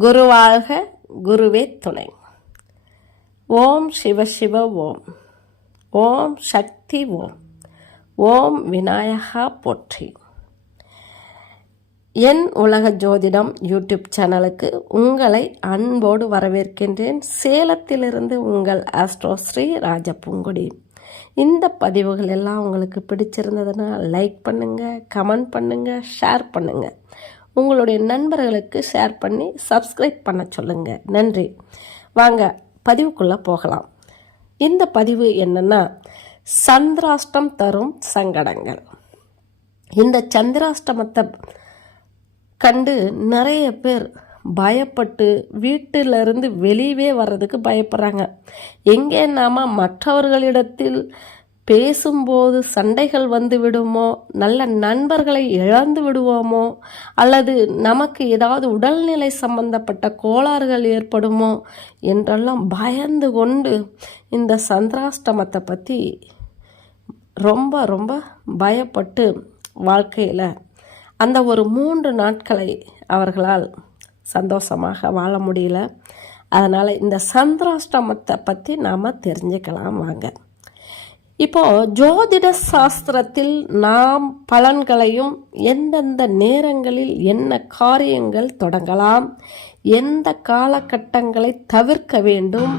குருவாழ்க குருவே துணை. ஓம் சிவ சிவ ஓம். ஓம் சக்தி ஓம். ஓம் விநாயகா போற்றி. என் உலக ஜோதிடம் யூடியூப் சேனலுக்கு உங்களை அன்போடு வரவேற்கின்றேன். சேலத்திலிருந்து உங்கள் ஆஸ்ட்ரோஸ்ரீ ராஜபூங்குடி. இந்த பதிவுகள் எல்லாம் உங்களுக்கு பிடிச்சிருந்ததுன்னா லைக் பண்ணுங்கள் கமெண்ட் பண்ணுங்கள் ஷேர் பண்ணுங்கள் உங்களுடைய நண்பர்களுக்கு ஷேர் பண்ணி சப்ஸ்கிரைப் பண்ண சொல்லுங்கள் நன்றி. வாங்க பதிவுக்குள்ளே போகலாம். இந்த பதிவு என்னென்னா சந்திராஷ்டம் தரும் சங்கடங்கள். இந்த சந்திராஷ்டமத்தை கண்டு நிறைய பேர் பயப்பட்டு வீட்டிலிருந்து வெளியவே வர்றதுக்கு பயப்படுறாங்க. எங்கே நாம் மற்றவர்களிடத்தில் பேசும்போது சண்டைகள் வந்து விடுமோ நல்ல நண்பர்களை இழந்து விடுவோமோ? அல்லது நமக்கு ஏதாவது உடல்நிலை சம்பந்தப்பட்ட கோளாறுகள் ஏற்படுமோ? என்றெல்லாம் பயந்து கொண்டு இந்த சந்திராஷ்டமத்தை பற்றி ரொம்ப ரொம்ப பயப்பட்டு வாழ்க்கையில் அந்த ஒரு மூன்று நாட்களை அவர்களால் சந்தோஷமாக வாழ முடியல. அதனால் இந்த சந்திராஷ்டமத்தை பற்றி நாம் தெரிஞ்சுக்கலாம் வாங்க. இப்போ ஜோதிட சாஸ்திரத்தில் நாம் பலன்களையும் எந்தெந்த நேரங்களில் என்ன காரியங்கள் தொடங்கலாம் எந்த காலகட்டங்களை தவிர்க்க வேண்டும்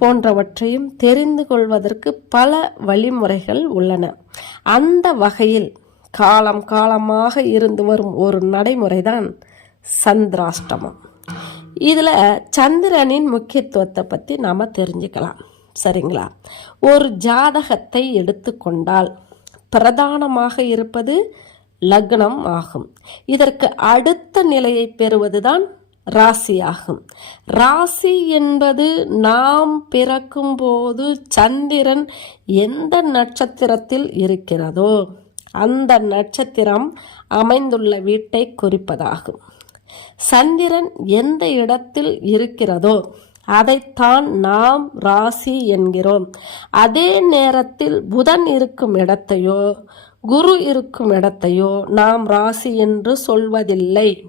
போன்றவற்றையும் தெரிந்து கொள்வதற்கு பல வழிமுறைகள் உள்ளன. அந்த வகையில் காலம் காலமாக இருந்து வரும் ஒரு நடைமுறைதான் சந்திராஷ்டமம். இதில் சந்திரனின் முக்கியத்துவத்தை பற்றி நாம் தெரிஞ்சுக்கலாம். சரிங்களா? ஒரு ஜாதகத்தை எடுத்துக்கொண்டால் பிரதானமாக இருப்பது லக்னம் ஆகும். இதற்கு அடுத்த நிலையை பெறுவதுதான் ராசி ஆகும் ராசி என்பது நாம் பிறக்கும் போது சந்திரன் எந்த நட்சத்திரத்தில் இருக்கிறதோ அந்த நட்சத்திரம் அமைந்துள்ள வீட்டை குறிப்பதாகும். சந்திரன் எந்த இடத்தில் இருக்கிறதோ அதைத்தான் நாம் ராசி என்கிறோம். அதே நேரத்தில் புதன் இருக்கும் இடத்தையோ குரு இருக்கும் இடத்தையோ நாம் ராசி என்று சொல்வதில்லை.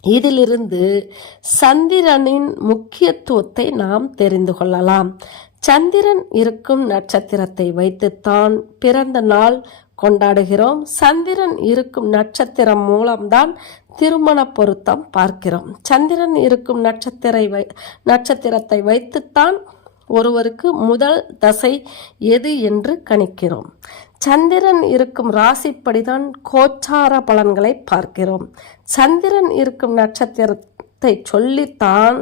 இதிலிருந்து சந்திரனின் முக்கியத்துவத்தை நாம் தெரிந்து கொள்ளலாம். சந்திரன் இருக்கும் நட்சத்திரத்தை வைத்துத்தான் பிறந்த நாள் கொண்டாடுகிறோம். சந்திரன் இருக்கும் நட்சத்திரம் மூலம்தான் திருமண பொருத்தம் பார்க்கிறோம். சந்திரன் இருக்கும் நட்சத்திரை வை நட்சத்திரத்தை வைத்துத்தான் ஒருவருக்கு முதல் தசை எது என்று கணிக்கிறோம். சந்திரன் இருக்கும் ராசிப்படிதான் கோச்சார பலன்களை பார்க்கிறோம். சந்திரன் இருக்கும் நட்சத்திரத்தை சொல்லித்தான்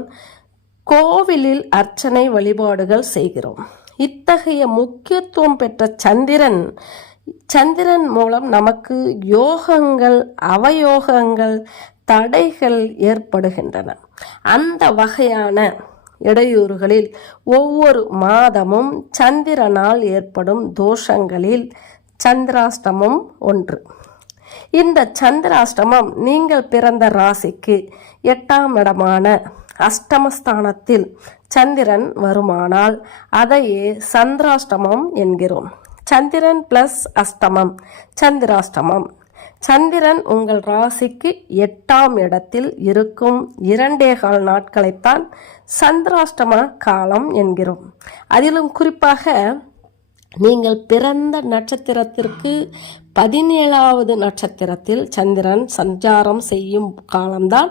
கோவிலில் அர்ச்சனை வழிபாடுகள் செய்கிறோம். இத்தகைய முக்கியத்துவம் பெற்ற சந்திரன் சந்திரன் மூலம் நமக்கு யோகங்கள் அவயோகங்கள் தடைகள் ஏற்படுகின்றன. அந்த வகையான இடையூறுகளில் ஒவ்வொரு மாதமும் சந்திரனால் ஏற்படும் தோஷங்களில் சந்திராஷ்டமம் ஒன்று. இந்த சந்திராஷ்டமம் நீங்கள் பிறந்த ராசிக்கு எட்டாம் இடமான அஷ்டமஸ்தானத்தில் சந்திரன் வருமானால் அதையே சந்திராஷ்டமம் என்கிறோம். சந்திரன் பிளஸ் அஷ்டமம். சந்திராஷ்டமம். சந்திரன் உங்கள் ராசிக்கு எட்டாம் இடத்தில் இருக்கும். இரண்டே கால் நாட்களைத்தான் சந்திராஷ்டம காலம் என்கிறோம். அதிலும் குறிப்பாக நீங்கள் பிறந்த நட்சத்திரத்திற்கு பதினேழாவது நட்சத்திரத்தில் சந்திரன் சஞ்சாரம் செய்யும் காலம்தான்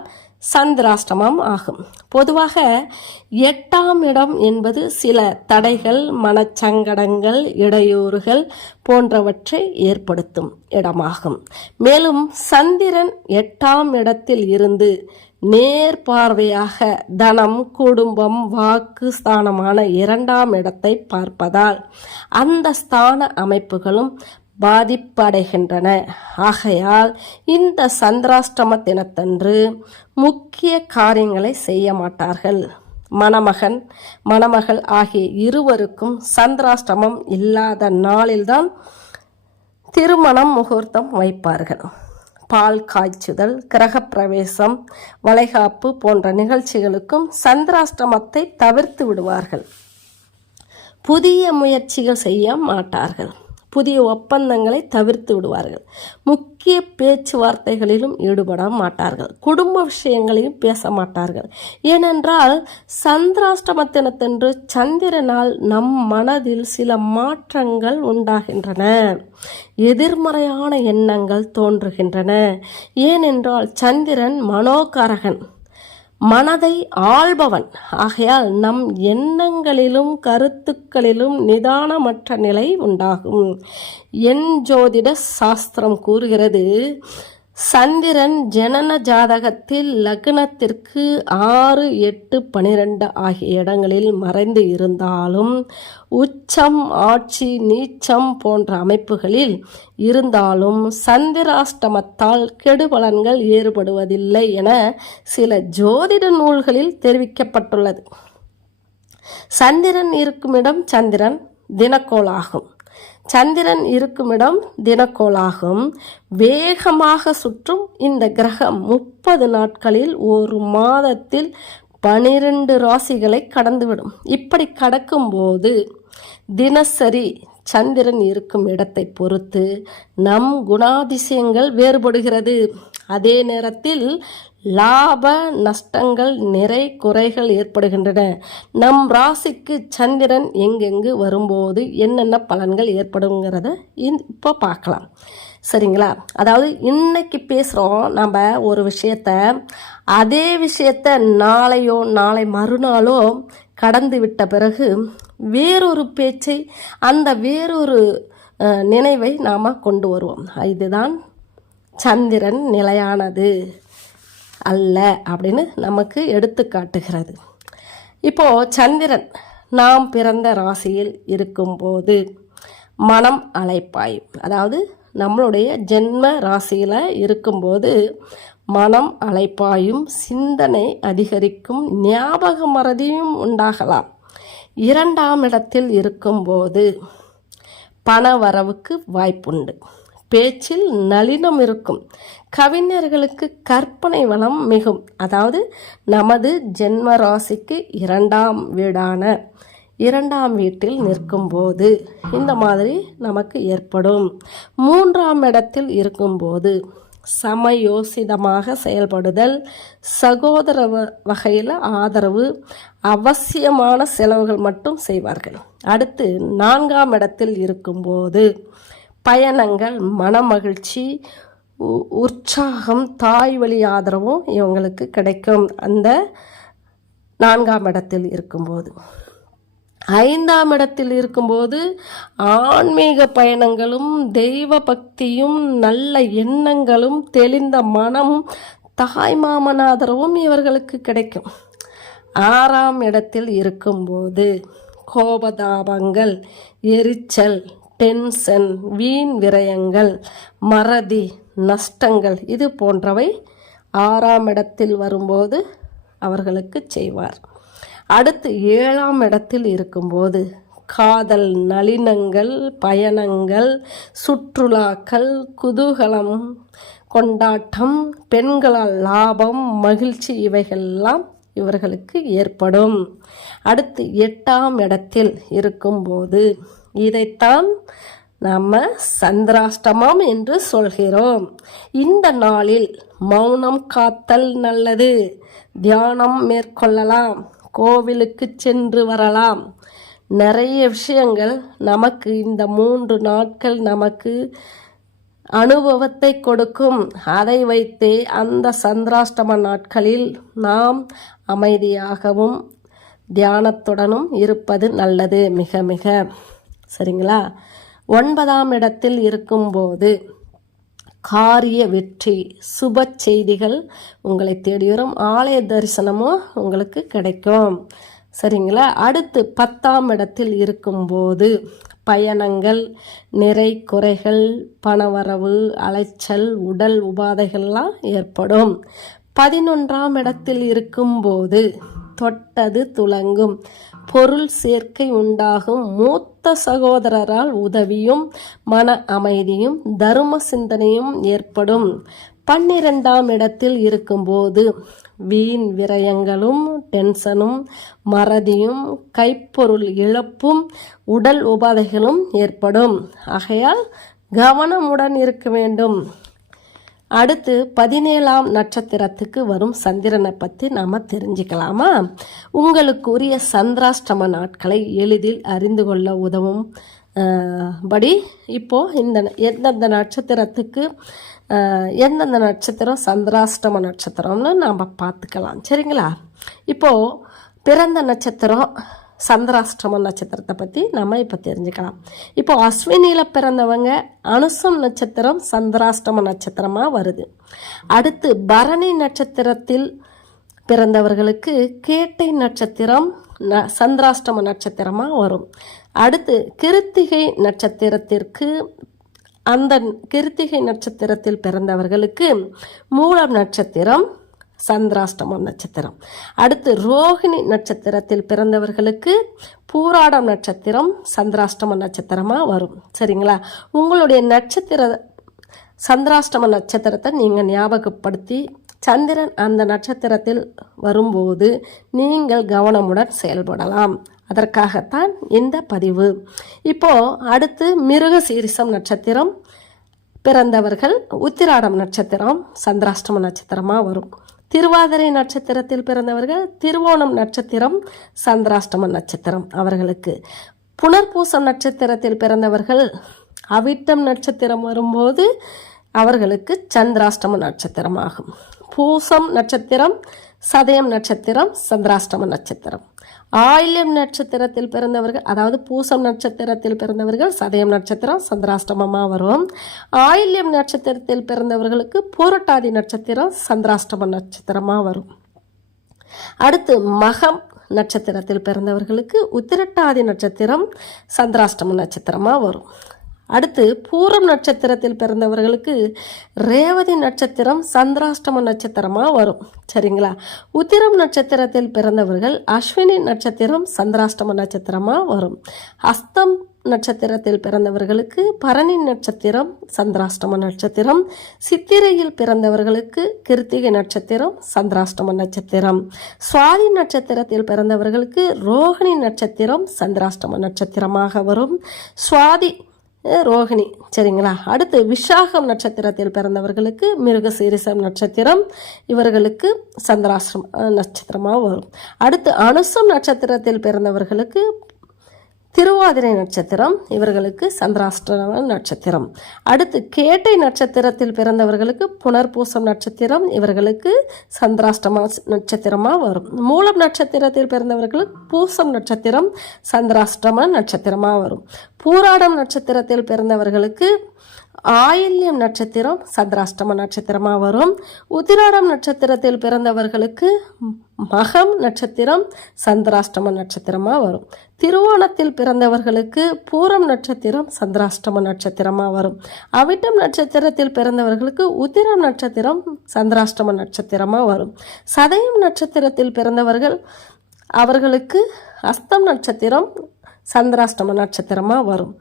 சந்திராஷ்டமம் ஆகும். பொதுவாக எட்டாம் இடம் என்பது சில தடைகள் மனச்சங்கடங்கள் இடையூறுகள் போன்றவற்றை ஏற்படுத்தும் இடமாகும். மேலும் சந்திரன் எட்டாம் இடத்தில் இருந்து நேர்பார்வையாக தனம் குடும்பம் வாக்கு ஸ்தானமான இரண்டாம் இடத்தை பார்ப்பதால் அந்த ஸ்தான அமைப்புகளும் பாதிப்படைகின்றன. ஆகையால் இந்த சந்திராஷ்டம தினத்தன்று முக்கிய காரியங்களை செய்ய மாட்டார்கள். மணமகன் மணமகள் ஆகிய இருவருக்கும் சந்திராஷ்டமம் இல்லாத நாளில்தான் திருமணம் முகூர்த்தம் வைப்பார்கள். பால் காய்ச்சுதல் கிரகப்பிரவேசம் வளைகாப்பு போன்ற நிகழ்ச்சிகளுக்கும் சந்திராஷ்டமத்தை தவிர்த்து விடுவார்கள். புதிய முயற்சிகள் செய்ய மாட்டார்கள். புதிய ஒப்பந்தங்களை தவிர்த்து விடுவார்கள். முக்கிய பேச்சுவார்த்தைகளிலும் ஈடுபட மாட்டார்கள். குடும்ப விஷயங்களையும் பேச மாட்டார்கள். ஏனென்றால் சந்திராஷ்டமத்தினத்தன்று சந்திரனால் நம் மனதில் சில மாற்றங்கள் உண்டாகின்றன. எதிர்மறையான எண்ணங்கள் தோன்றுகின்றன. ஏனென்றால் சந்திரன் மனோகாரகன். மனதை ஆள்பவன். ஆகையால் நம் எண்ணங்களிலும் கருத்துக்களிலும் நிதானமற்ற நிலை உண்டாகும். என் ஜோதிட சாஸ்திரம் கூறுகிறது சந்திரன் ஜனன ஜாதகத்தில் லக்னத்திற்கு ஆறு எட்டு பனிரெண்டு ஆகிய இடங்களில் மறைந்து இருந்தாலும் உச்சம் ஆட்சி நீச்சம் போன்ற அமைப்புகளில் இருந்தாலும் சந்திராஷ்டமத்தால் கெடுபலன்கள் ஏற்படுவதில்லை என சில ஜோதிட நூல்களில் தெரிவிக்கப்பட்டுள்ளது. சந்திரன் இருக்குமிடம் சந்திரன் தினக்கோளாகும். சந்திரன் இருக்குமிடம் தினக்கோளாகும். வேகமாக சுற்றும் இந்த கிரகம் முப்பது நாட்களில் ஒரு மாதத்தில் பனிரெண்டு ராசிகளை கடந்துவிடும். இப்படி கடக்கும்போது தினசரி சந்திரன் இருக்கும் இடத்தை பொறுத்து நம் குணாதிசயங்கள் வேறுபடுகிறது. அதே நேரத்தில் லாப நஷ்டங்கள் நிறை குறைகள் ஏற்படுகின்றன. நம் ராசிக்கு சந்திரன் எங்கெங்கு வரும்போது என்னென்ன பலன்கள் ஏற்படுங்கிறத இப்போ பார்க்கலாம். சரிங்களா? அதாவது இன்னைக்கு பேசுகிறோம் நம்ம ஒரு விஷயத்த அதே விஷயத்த நாளையோ நாளை மறுநாளோ கடந்து விட்ட பிறகு வேறொரு பேச்சை அந்த வேறொரு நினைவை நாம் கொண்டு வருவோம். இதுதான் சந்திரன் நிலையானது. அல்ல அப்படின்னு நமக்கு எடுத்து காட்டுகிறது. இப்போ சந்திரன் நாம் பிறந்த ராசியில் இருக்கும்போது மனம் அலைப்பாயும் அதாவது நம்மளுடைய ஜென்ம ராசியில் இருக்கும்போது மனம் அலைப்பாயும் சிந்தனை அதிகரிக்கும் ஞாபக மறதியும் உண்டாகலாம். இரண்டாம் இடத்தில் இருக்கும்போது பண வரவுக்கு வாய்ப்புண்டு. பேச்சில் நளினம் இருக்கும். கவிஞர்களுக்கு கற்பனை வளம் மிகும். அதாவது நமது ஜென்ம ராசிக்கு இரண்டாம் வீடான இரண்டாம் வீட்டில் நிற்கும்போது இந்த மாதிரி நமக்கு ஏற்படும். மூன்றாம் இடத்தில் இருக்கும்போது சமயோசிதமாக செயல்படுதல் சகோதர வ- வகையில் ஆதரவு அவசியமான செலவுகள் மட்டும் செய்வார்கள். அடுத்து நான்காம் இடத்தில் இருக்கும்போது பயணங்கள் மனமகிழ்ச்சி உ- உற்சாகம் தாய் வழி ஆதரவும் இவங்களுக்கு கிடைக்கும். அந்த நான்காம் இடத்தில் இருக்கும்போது. ஐந்தாம் இடத்தில் இருக்கும்போது ஆன்மீக பயணங்களும் தெய்வ பக்தியும் நல்ல எண்ணங்களும் தெளிந்த மனம் தாய் மாமன் ஆதரவும் இவர்களுக்கு கிடைக்கும். ஆறாம் இடத்தில் இருக்கும்போது கோபதாபங்கள் எரிச்சல் டென்ஷன் வீண் விரயங்கள் மறதி நஷ்டங்கள் இது போன்றவை ஆறாம் இடத்தில் வரும்போது அவர்களுக்கு செய்வார். அடுத்து ஏழாம் இடத்தில் இருக்கும்போது காதல் நளினங்கள் பயணங்கள் சுற்றுலாக்கள் குதூகலம் கொண்டாட்டம் பெண்களால் லாபம் மகிழ்ச்சி இவைகள்லாம் இவர்களுக்கு ஏற்படும். அடுத்து எட்டாம் இடத்தில் இருக்கும்போது இதைத்தான் நம்ம சந்திராஷ்டமம் என்று சொல்கிறோம். இந்த நாளில் மௌனம் காத்தல் நல்லது. தியானம் மேற்கொள்ளலாம். கோவிலுக்கு சென்று வரலாம். நிறைய விஷயங்கள் நமக்கு இந்த மூன்று நாட்கள் நமக்கு அனுபவத்தை கொடுக்கும். அதை வைத்தே அந்த சந்திராஷ்டம நாட்களில் நாம் அமைதியாகவும் தியானத்துடனும் இருப்பது நல்லது. மிக மிக. சரிங்களா? ஒன்பதாம் இடத்தில் இருக்கும்போது காரிய வெற்றி சுப செய்திகள் உங்களை தேடி வரும். ஆலய தரிசனமும் உங்களுக்கு கிடைக்கும். சரிங்களா? அடுத்து பத்தாம் இடத்தில் இருக்கும்போது பயணங்கள் நிறை குறைகள் பணவரவு அலைச்சல் உடல் உபாதைகள்லாம் ஏற்படும். பதினொன்றாம் இடத்தில் இருக்கும்போது தொட்டது துலங்கும். பொருள் சேர்க்கை உண்டாகும். மூத்த சகோதரரால் உதவியும் மன அமைதியும் தர்ம சிந்தனையும் ஏற்படும். பன்னிரெண்டாம் இடத்தில் இருக்கும்போது வீண் விரயங்களும் டென்ஷனும் மறதியும் கைப்பொருள் இழப்பும் உடல் உபாதைகளும் ஏற்படும். ஆகையால் கவனமுடன் இருக்க வேண்டும். அடுத்து பதினேழாம் நட்சத்திரத்துக்கு வரும் சந்திரனை பற்றி நாம் தெரிஞ்சுக்கலாமா? உங்களுக்கு உரிய சந்திராஷ்டம நாட்களை எளிதில் அறிந்து கொள்ள உதவும். படி இப்போது இந்த எந்தெந்த நட்சத்திரத்துக்கு எந்தெந்த நட்சத்திரம் சந்திராஷ்டம நட்சத்திரம்னு நாம் பார்த்துக்கலாம். சரிங்களா? இப்போது பிறந்த நட்சத்திரம் சந்திராஷ்டம நட்சத்திரத்தை பற்றி நம்ம இப்போ தெரிஞ்சுக்கலாம். இப்போ அஸ்வினியில் பிறந்தவங்க அனுசம் நட்சத்திரம் சந்திராஷ்டம நட்சத்திரமாக வருது. அடுத்து பரணி நட்சத்திரத்தில் பிறந்தவர்களுக்கு கேட்டை நட்சத்திரம் ந சந்திராஷ்டம நட்சத்திரமாக வரும். அடுத்து கிருத்திகை நட்சத்திரத்திற்கு அந்த கிருத்திகை நட்சத்திரத்தில் பிறந்தவர்களுக்கு மூலம் நட்சத்திரம் சந்திராஷ்டமம் நட்சத்திரம். அடுத்து ரோகிணி நட்சத்திரத்தில் பிறந்தவர்களுக்கு பூராடம் நட்சத்திரம் சந்திராஷ்டம நட்சத்திரமாக வரும். சரிங்களா? உங்களுடைய நட்சத்திர சந்திராஷ்டம நட்சத்திரத்தை நீங்கள் ஞாபகப்படுத்தி சந்திரன் அந்த நட்சத்திரத்தில் வரும்போது நீங்கள் கவனமுடன் செயல்படலாம். அதற்காகத்தான் இந்த பதிவு. இப்போ அடுத்து மிருக சீரிசம் நட்சத்திரம் பிறந்தவர்கள் உத்திராடம் நட்சத்திரம் சந்திராஷ்டம நட்சத்திரமாக வரும். திருவாதிரை நட்சத்திரத்தில் பிறந்தவர்கள் திருவோணம் நட்சத்திரம் சந்திராஷ்டம நட்சத்திரம். அவர்களுக்கு புனர்பூசம் நட்சத்திரத்தில் பிறந்தவர்கள் அவிட்டம் நட்சத்திரம் வரும்போது அவர்களுக்கு சந்திராஷ்டம நட்சத்திரமாகும். பூசம் நட்சத்திரம் சதயம் நட்சத்திரம் சந்திராஷ்டம நட்சத்திரம். ஆயில்யம் நட்சத்திரத்தில் பிறந்தவர்கள் அதாவது பூசம் நட்சத்திரத்தில் பிறந்தவர்கள் சதயம் நட்சத்திரம் சந்திராஷ்டமமாக வரும். ஆயில்யம் நட்சத்திரத்தில் பிறந்தவர்களுக்கு பூரட்டாதி நட்சத்திரம் சந்திராஷ்டம நட்சத்திரமாக வரும். அடுத்து மகம் நட்சத்திரத்தில் பிறந்தவர்களுக்கு உத்திரட்டாதி நட்சத்திரம் சந்திராஷ்டம நட்சத்திரமாக வரும். அடுத்து பூரம் நட்சத்திரத்தில் பிறந்தவர்களுக்கு ரேவதி நட்சத்திரம் சந்திராஷ்டம நட்சத்திரமாக வரும். சரிங்களா? உத்திரம் நட்சத்திரத்தில் பிறந்தவர்கள் அஸ்வினி நட்சத்திரம் சந்திராஷ்டம நட்சத்திரமாக வரும். ஹஸ்தம் நட்சத்திரத்தில் பிறந்தவர்களுக்கு பரணி நட்சத்திரம் சந்திராஷ்டம நட்சத்திரம். சித்திரையில் பிறந்தவர்களுக்கு கிருத்திகை நட்சத்திரம் சந்திராஷ்டம நட்சத்திரம். சுவாதி நட்சத்திரத்தில் பிறந்தவர்களுக்கு ரோகிணி நட்சத்திரம் சந்திராஷ்டம நட்சத்திரமாக வரும். சுவாதி ரோகிணி சரிங்களா? அடுத்து விஷாகம் நட்சத்திரத்தில் பிறந்தவர்களுக்கு மிருக சீரிசம் நட்சத்திரம். இவர்களுக்கு சந்திராசிரம் நட்சத்திரமாக வரும். அடுத்து அனுசம் நட்சத்திரத்தில் பிறந்தவர்களுக்கு திருவாதிரை நட்சத்திரம் இவர்களுக்கு சந்திராஷ்டிரம நட்சத்திரம். அடுத்து கேட்டை நட்சத்திரத்தில் பிறந்தவர்களுக்கு புனர்பூசம் நட்சத்திரம் இவர்களுக்கு சந்திராஷ்டம நட்சத்திரமாக வரும். மூலம் நட்சத்திரத்தில் பிறந்தவர்களுக்கு பூசம் நட்சத்திரம் சந்திராஷ்டம நட்சத்திரமாக வரும். பூராடம் நட்சத்திரத்தில் பிறந்தவர்களுக்கு ஆயில்யம் நட்சத்திரம் சந்திராஷ்டம நட்சத்திரமாக வரும். உத்திராடம் நட்சத்திரத்தில் பிறந்தவர்களுக்கு மகம் நட்சத்திரம் சந்திராஷ்டம நட்சத்திரமாக வரும். திருவோணத்தில் பிறந்தவர்களுக்கு பூரம் நட்சத்திரம் சந்திராஷ்டம நட்சத்திரமாக வரும். அவிட்டம் நட்சத்திரத்தில் பிறந்தவர்களுக்கு உத்திரம் நட்சத்திரம் சந்திராஷ்டம நட்சத்திரமாக வரும். சதயம் நட்சத்திரத்தில் பிறந்தவர்கள் அவர்களுக்கு அஸ்தம் நட்சத்திரம் சந்திராஷ்டம நட்சத்திரமாக வரும்.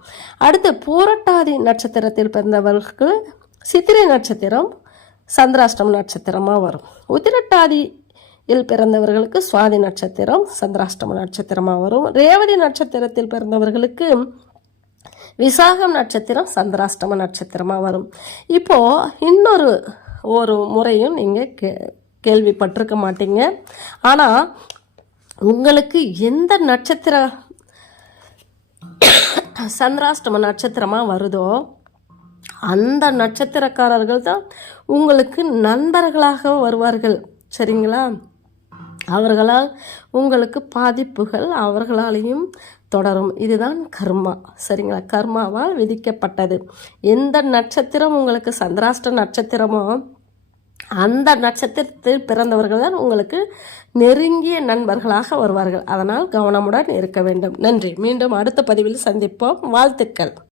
அடுத்து பூரட்டாதி நட்சத்திரத்தில் பிறந்தவர்களுக்கு சித்திரை நட்சத்திரம் சந்திராஷ்டம நட்சத்திரமாக வரும். உத்திரட்டாதி இல் பிறந்தவர்களுக்கு சுவாதி நட்சத்திரம் சந்திராஷ்டம நட்சத்திரமாக வரும். ரேவதி நட்சத்திரத்தில் பிறந்தவர்களுக்கு விசாகம் நட்சத்திரம் சந்திராஷ்டம நட்சத்திரமாக வரும். இப்போ இன்னொரு ஒரு முறையும் நீங்கள் கே கேள்விப்பட்டிருக்க மாட்டீங்க. ஆனால் உங்களுக்கு எந்த நட்சத்திர சந்திராஷ்டம நட்சத்திரமாக வருதோ அந்த நட்சத்திரக்காரர்கள் தான் உங்களுக்கு நண்பர்களாக வருவார்கள். சரிங்களா? அவர்களால் உங்களுக்கு பாதிப்புகள் அவர்களாலேயும் தொடரும். இதுதான் கர்மா. சரிங்களா? கர்மாவால் விதிக்கப்பட்டது. எந்த நட்சத்திரம் உங்களுக்கு சந்திராஷ்ட நட்சத்திரமோ அந்த நட்சத்திரத்தில் பிறந்தவர்கள் தான் உங்களுக்கு நெருங்கிய நண்பர்களாக வருவார்கள். அதனால் கவனமுடன் இருக்க வேண்டும். நன்றி. மீண்டும் அடுத்த பதிவில் சந்திப்போம். வாழ்த்துக்கள்.